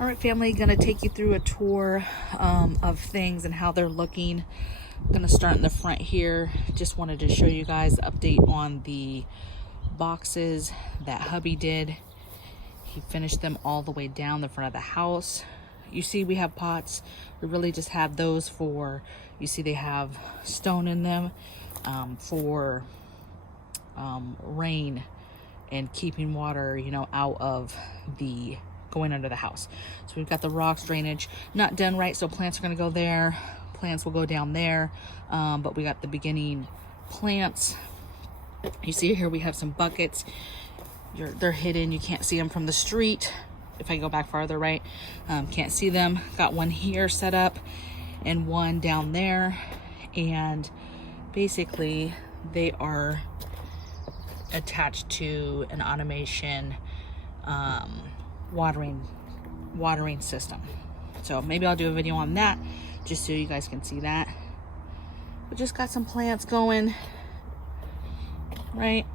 All right, family, gonna take you through a tour of things and how they're looking. I'm gonna start in the front here. Just wanted to show you guys an update on the boxes that hubby did. He finished them all the way down the front of the house. You see we have pots. We really just have those for, you see they have stone in them for rain and keeping water, you know, out of the going under the house. So we've got the rocks drainage not done right, so plants are going to go there, plants will go down there, but we got the beginning plants. You see here we have some buckets. They're hidden, you can't see them from the street. If I go back farther, right, can't see them. Got one here set up and one down there, and basically they are attached to an automation watering system. So maybe I'll do a video on that just so you guys can see that. We just got some plants going, right?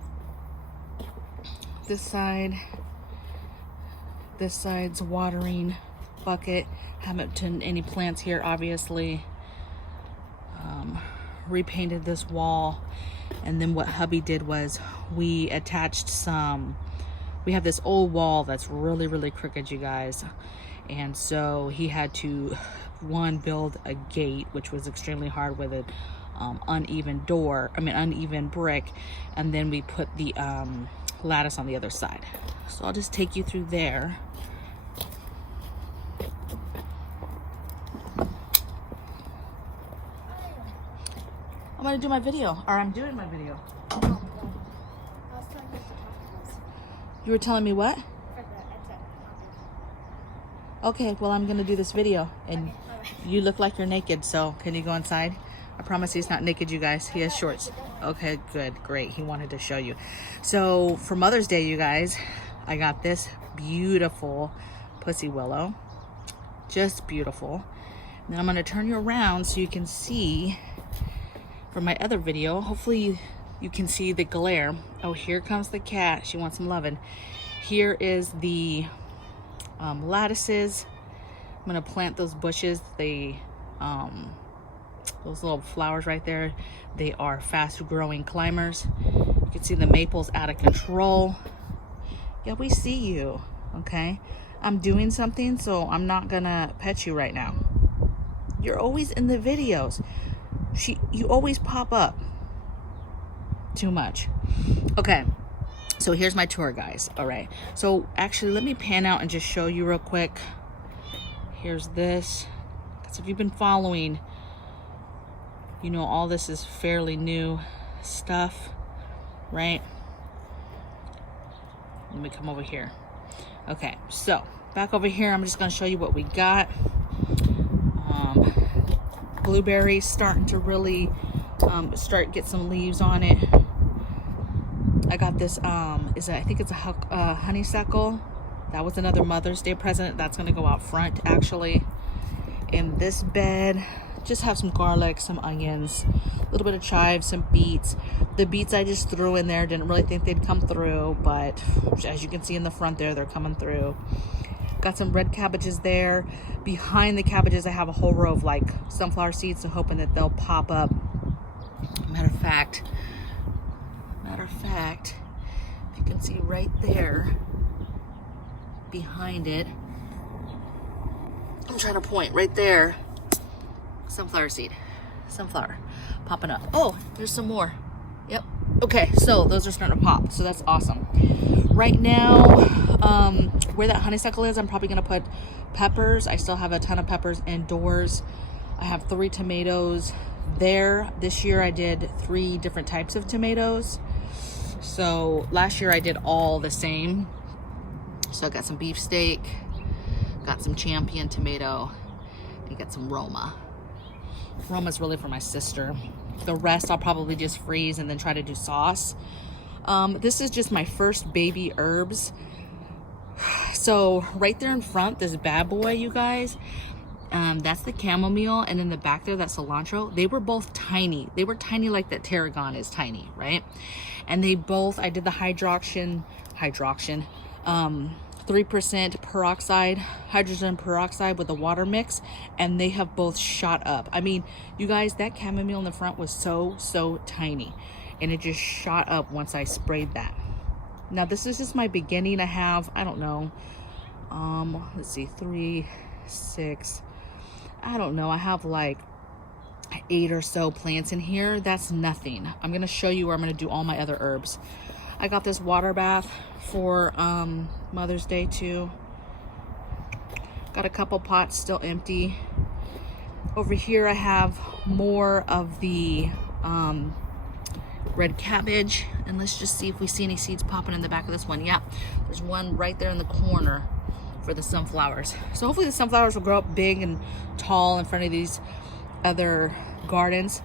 This side's watering bucket. Haven't done any plants here, obviously. Repainted this wall, and then what hubby did was we attached some, we have this old wall that's really crooked, you guys, and so he had to build a gate, which was extremely hard with an uneven brick, and then we put the lattice on the other side. So I'll just take you through there. I'm gonna do my video, or I'm doing my video. You were telling me what? Okay, well, I'm gonna do this video, and you look like you're naked, so can you go inside? I promise he's not naked, you guys. He has shorts. Okay, good, great. He wanted to show you. So for Mother's Day, you guys, I got this beautiful pussy willow. Just beautiful. And then I'm gonna turn you around so you can see from my other video. Hopefully you can see the glare. Oh, here comes the cat. She wants some loving. Here is the lattices. I'm gonna plant those bushes. They those little flowers right there, they are fast growing climbers. You can see the maples out of control. Yeah, we see you. Okay, I'm doing something, so I'm not gonna pet you right now. You're always in the videos. You always pop up too much. Okay, so here's my tour, guys. All right, so actually let me pan out and just show you real quick. Here's this. So if you've been following, you know all this is fairly new stuff, right? Let me come over here. Okay, so back over here, I'm just gonna show you what we got. Blueberries starting to really get some leaves on it. I got this, I think it's a honeysuckle. That was another Mother's Day present. That's gonna go out front, actually. In this bed, just have some garlic, some onions, a little bit of chives, some beets. The beets I just threw in there. Didn't really think they'd come through, but as you can see in the front there, they're coming through. Got some red cabbages there. Behind the cabbages, I have a whole row of like sunflower seeds, so hoping that they'll pop up. Matter of fact, if you can see right there, behind it, I'm trying to point right there, sunflower seed, sunflower popping up. Oh, there's some more. Yep. Okay, so those are starting to pop, so that's awesome. Right now, where that honeysuckle is, I'm probably gonna put peppers. I still have a ton of peppers indoors. I have 3 tomatoes there. This year I did 3 different types of tomatoes. So last year I did all the same. So I got some beefsteak, got some champion tomato, and got some Roma. Roma's really for my sister. The rest I'll probably just freeze and then try to do sauce. This is just my first baby herbs. So right there in front, this bad boy, you guys, that's the chamomile, and in the back there, that cilantro. They were both tiny. They were tiny like that tarragon is tiny, right? And they both, I did the hydroxin 3% peroxide, hydrogen peroxide with the water mix, and they have both shot up. I mean, you guys, that chamomile in the front was so tiny, and it just shot up once I sprayed that. Now this is just my beginning. I have, I don't know, let's see, 3, 6, I don't know, I have like 8 or so plants in here. That's nothing. I'm gonna show you where I'm gonna do all my other herbs. I got this water bath for Mother's Day too. Got a couple pots still empty. Over here I have more of the red cabbage, and let's just see if we see any seeds popping in the back of this one. Yeah, there's one right there in the corner for the sunflowers. So hopefully the sunflowers will grow up big and tall in front of these other gardens.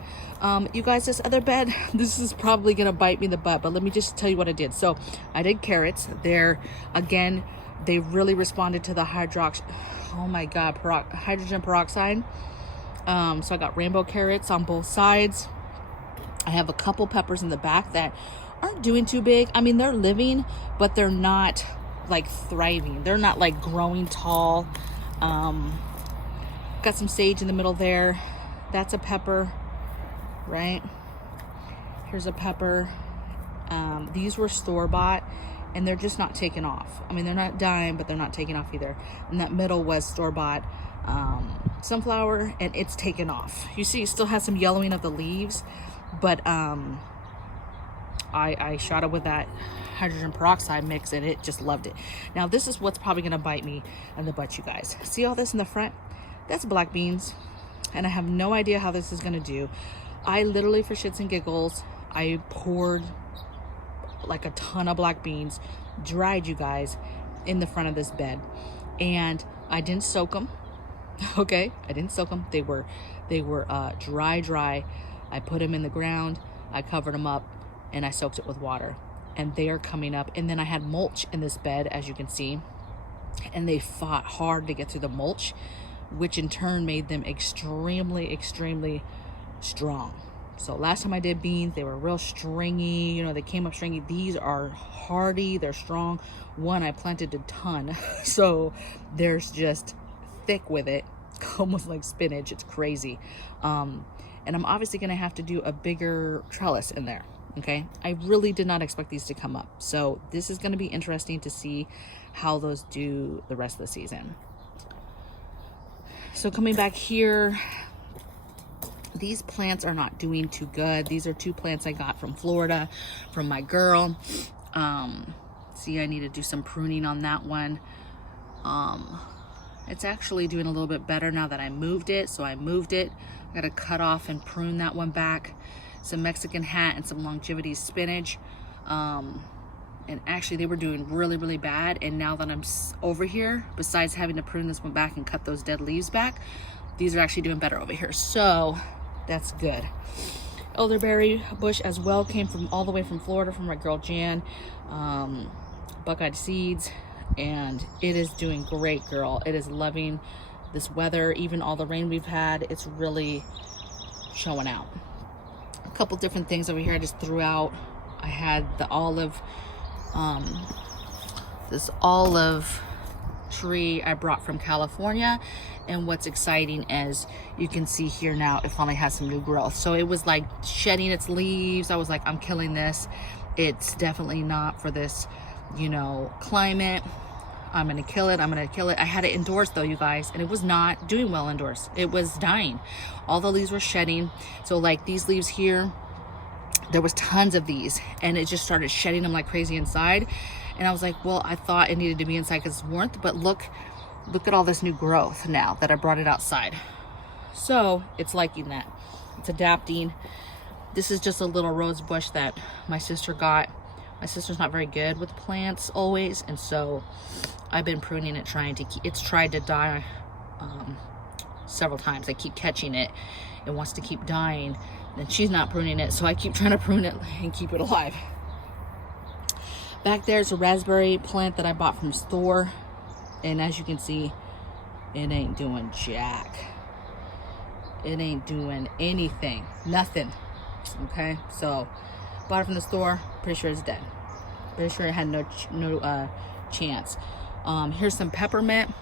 You guys, this other bed, this is probably gonna bite me in the butt, but let me just tell you what I did. So I did carrots. They're, again, they really responded to the hydrogen peroxide. So I got rainbow carrots on both sides. I have a couple peppers in the back that aren't doing too big. I mean, they're living, but they're not like thriving. They're not like growing tall. Got some sage in the middle there. That's a pepper, right? Here's a pepper. These were store-bought, and they're just not taking off. I mean, they're not dying, but they're not taking off either. And that middle was store-bought sunflower, and it's taken off. You see, it still has some yellowing of the leaves, but I shot it with that hydrogen peroxide mix, and it just loved it. Now, this is what's probably gonna bite me in the butt, you guys. See all this in the front? That's black beans, and I have no idea how this is gonna do. I literally, for shits and giggles, I poured like a ton of black beans, dried, you guys, in the front of this bed, and I didn't soak them. Okay, I didn't soak them. They were dry. I put them in the ground, I covered them up, and I soaked it with water, and they are coming up. And then I had mulch in this bed, as you can see, and they fought hard to get through the mulch, which in turn made them extremely strong. So last time I did beans, they were real stringy, you know, they came up stringy. These are hardy, they're strong. One, I planted a ton, so there's just thick with it, almost like spinach. It's crazy. And I'm obviously gonna have to do a bigger trellis in there. Okay, I really did not expect these to come up, so this is going to be interesting to see how those do the rest of the season. So coming back here, these plants are not doing too good. These are 2 plants I got from Florida from my girl. See, I need to do some pruning on that one. It's actually doing a little bit better now that I moved it, so I moved it. I got to cut off and prune that one back. Some Mexican hat and some longevity spinach, and actually they were doing really bad, and now that I'm over here, besides having to prune this one back and cut those dead leaves back, these are actually doing better over here, so that's good. Elderberry bush as well came from all the way from Florida from my girl Jan. Buckeye seeds, and it is doing great, girl. It is loving this weather, even all the rain we've had. It's really showing out. A couple different things over here I just threw out. I had the olive, this olive tree I brought from California, and what's exciting is you can see here now it finally has some new growth. So it was like shedding its leaves. I was like, I'm killing this. It's definitely not for this, you know, climate. I'm gonna kill it. I had it indoors though, you guys, and it was not doing well indoors. It was dying. All the leaves were shedding. So like these leaves here, there was tons of these, and it just started shedding them like crazy inside. And I was like, well, I thought it needed to be inside because it's warmth, but look at all this new growth now that I brought it outside. So it's liking that. It's adapting. This is just a little rose bush that my sister got. My sister's not very good with plants always, and so I've been pruning it, trying to keep, it's tried to die several times. I keep catching it. It wants to keep dying, and she's not pruning it, so I keep trying to prune it and keep it alive. Back there's a raspberry plant that I bought from the store, and as you can see, it ain't doing jack. It ain't doing anything, nothing. Okay, so bought it from the store. Pretty sure it's dead. Pretty sure it had no chance. Here's some peppermint.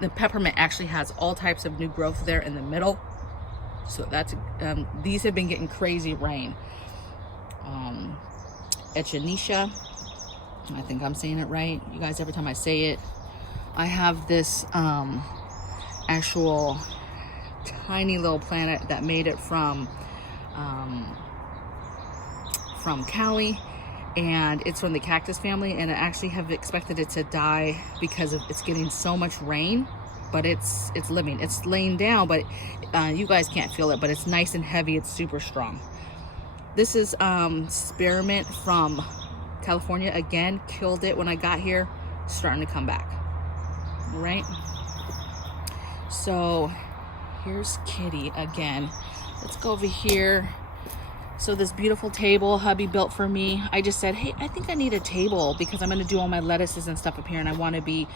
The peppermint actually has all types of new growth there in the middle. So that's, these have been getting crazy rain. Echinacea, I think I'm saying it right. You guys, every time I say it, I have this actual tiny little plant that made it from Cali, and it's from the cactus family, and I actually have expected it to die because of it's getting so much rain, but it's living. It's laying down, but you guys can't feel it, but it's nice and heavy. It's super strong. This is spearmint from California. Again, killed it when I got here. Starting to come back. All right. So here's Kitty again. Let's go over here. So this beautiful table hubby built for me. I just said, hey, I think I need a table because I'm going to do all my lettuces and stuff up here, and I want to be,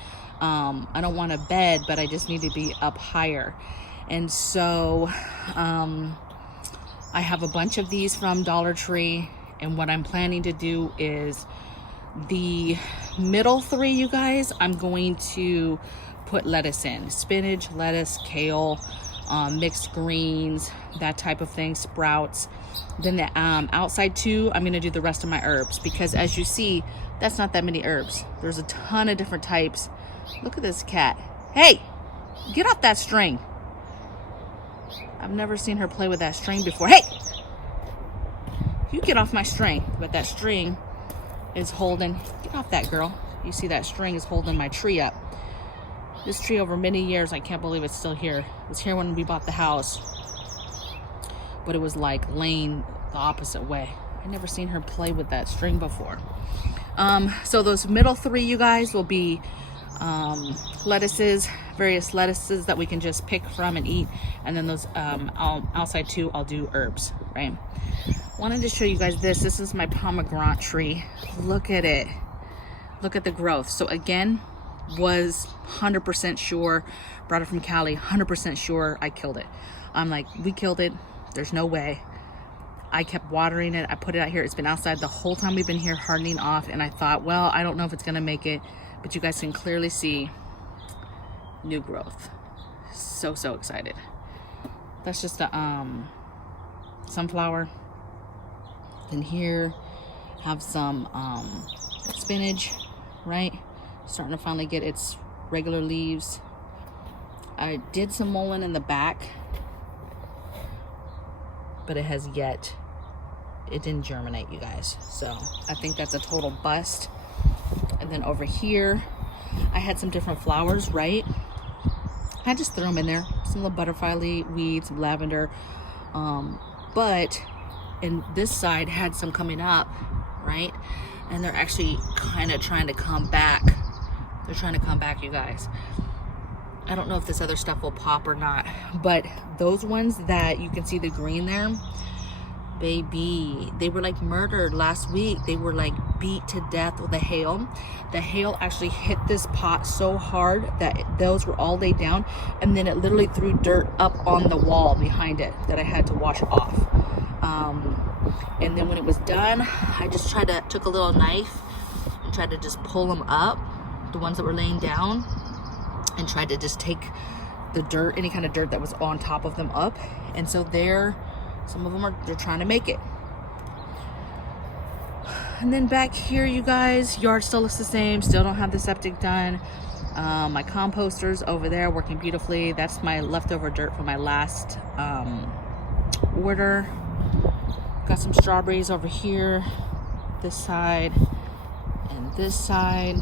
I don't want a bed, but I just need to be up higher. And so I have a bunch of these from Dollar Tree, and what I'm planning to do is the middle three, you guys, I'm going to put lettuce in. Spinach, lettuce, kale, mixed greens, that type of thing, sprouts. Then the outside two, I'm going to do the rest of my herbs, because as you see, that's not that many herbs. There's a ton of different types. Look at this cat. Hey, get off that string. I've never seen her play with that string before. Hey, you get off my string. But that string is holding, get off that, girl. You see that string is holding my tree up. This tree over many years, I can't believe it's still here. It was here when we bought the house, but it was like laying the opposite way. I never seen her play with that string before. So those middle three, you guys, will be lettuces, various lettuces that we can just pick from and eat. And then those outside two, I'll do herbs, right? Wanted to show you guys this. This is my pomegranate tree. Look at it. Look at the growth. So again, was 100% sure, brought it from Cali, 100% sure I killed it. I'm like, we killed it. There's no way. I kept watering it. I put it out here. It's been outside the whole time we've been here, hardening off. And I thought, well, I don't know if it's gonna make it, but you guys can clearly see new growth. So excited. That's just a sunflower. Then here have some spinach, right? Starting to finally get its regular leaves. I did some mullein in the back, but it has yet, it didn't germinate, you guys. So I think that's a total bust. And then over here, I had some different flowers, right? I just threw them in there. Some little butterfly weeds, some lavender. But in this side had some coming up, right? And they're actually kind of trying to come back. They're trying to come back, you guys. I don't know if this other stuff will pop or not, but those ones that you can see the green there, baby, they were like murdered last week. They were like beat to death with the hail. The hail actually hit this pot so hard that those were all laid down, and then it literally threw dirt up on the wall behind it that I had to wash off. And then when it was done, I just took a little knife and tried to just pull them up, the ones that were laying down, and tried to just take the dirt, any kind of dirt that was on top of them up. And so some of them they're trying to make it. And then back here, you guys, yard still looks the same. Still don't have the septic done. My composter's over there working beautifully. That's my leftover dirt from my last order. Got some strawberries over here, this side and this side.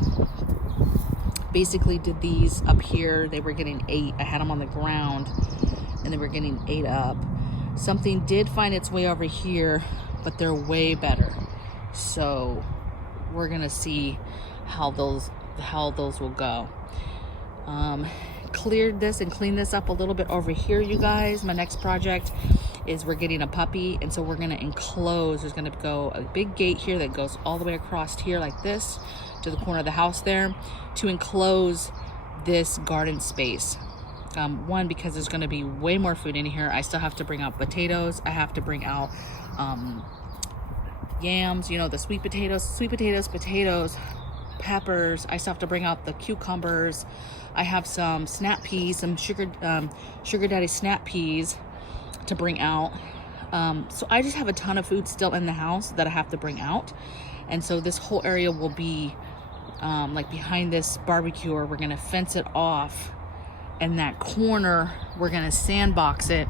Basically did these up here. They were getting 8. I had them on the ground and they were getting 8 up. Something did find its way over here, but they're way better. So we're gonna see how those will go. Cleared this and cleaned this up a little bit over here, you guys. My next project is we're getting a puppy, and so we're gonna enclose. There's gonna go a big gate here that goes all the way across here like this to the corner of the house there to enclose this garden space. One, because there's gonna be way more food in here. I still have to bring out potatoes. I have to bring out yams, you know, the sweet potatoes, peppers. I still have to bring out the cucumbers. I have some snap peas, some sugar daddy snap peas to bring out. So I just have a ton of food still in the house that I have to bring out. And so this whole area will be like behind this barbecuer. We're gonna fence it off, and that corner we're gonna sandbox it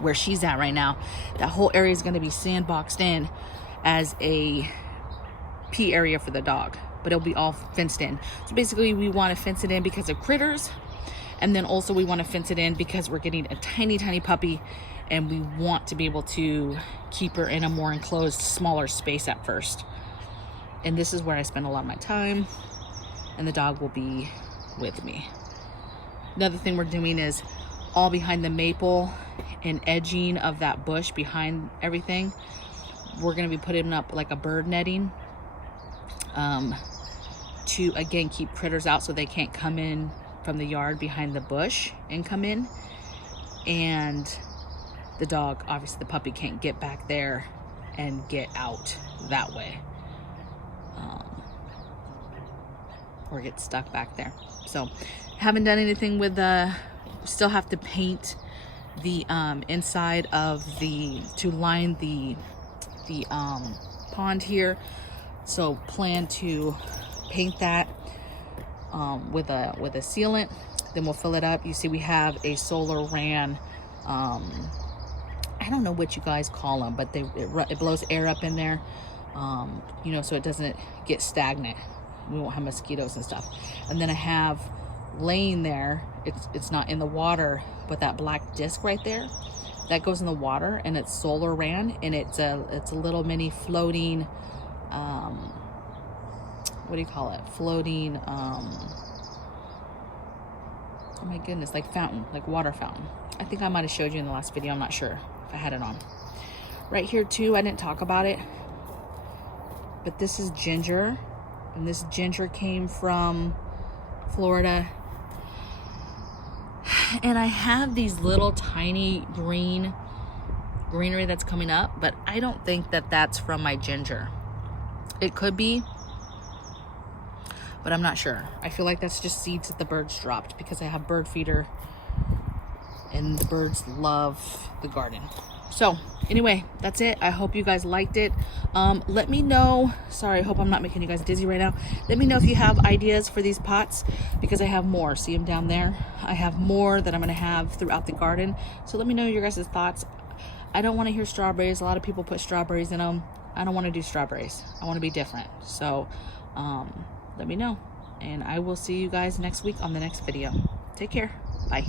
where she's at right now. That whole area is gonna be sandboxed in as a pee area for the dog, but it'll be all fenced in. So basically we want to fence it in because of critters, and then also we want to fence it in because we're getting a tiny puppy, and we want to be able to keep her in a more enclosed, smaller space at first. And this is where I spend a lot of my time, and the dog will be with me. Another thing we're doing is all behind the maple and edging of that bush behind everything, we're going to be putting up like a bird netting to again keep critters out so they can't come in from the yard behind the bush and come in. And the dog, obviously the puppy, can't get back there and get out that way, or get stuck back there. So haven't done anything with still have to paint the inside of to line the pond here. So plan to paint that with a sealant. Then we'll fill it up. You see we have a solar ran, I don't know what you guys call them, but it blows air up in there, you know, so it doesn't get stagnant. We won't have mosquitoes and stuff. And then I have laying there, it's not in the water, but that black disc right there, that goes in the water, and it's solar ran, and it's a little mini floating, what do you call it? Floating, oh my goodness, like fountain, like water fountain. I think I might have showed you in the last video. I'm not sure if I had it on. Right here too, I didn't talk about it, but this is ginger, and this ginger came from Florida. And I have these little tiny greenery that's coming up, but I don't think that that's from my ginger. It could be, but I'm not sure. I feel like that's just seeds that the birds dropped because I have bird feeder, and the birds love the garden. So anyway, that's it. I hope you guys liked it. Let me know. Sorry, I hope I'm not making you guys dizzy right now. Let me know if you have ideas for these pots, because I have more. See them down there? I have more that I'm going to have throughout the garden. So let me know your guys' thoughts. I don't want to hear strawberries. A lot of people put strawberries in them. I don't want to do strawberries. I want to be different. So let me know. And I will see you guys next week on the next video. Take care. Bye.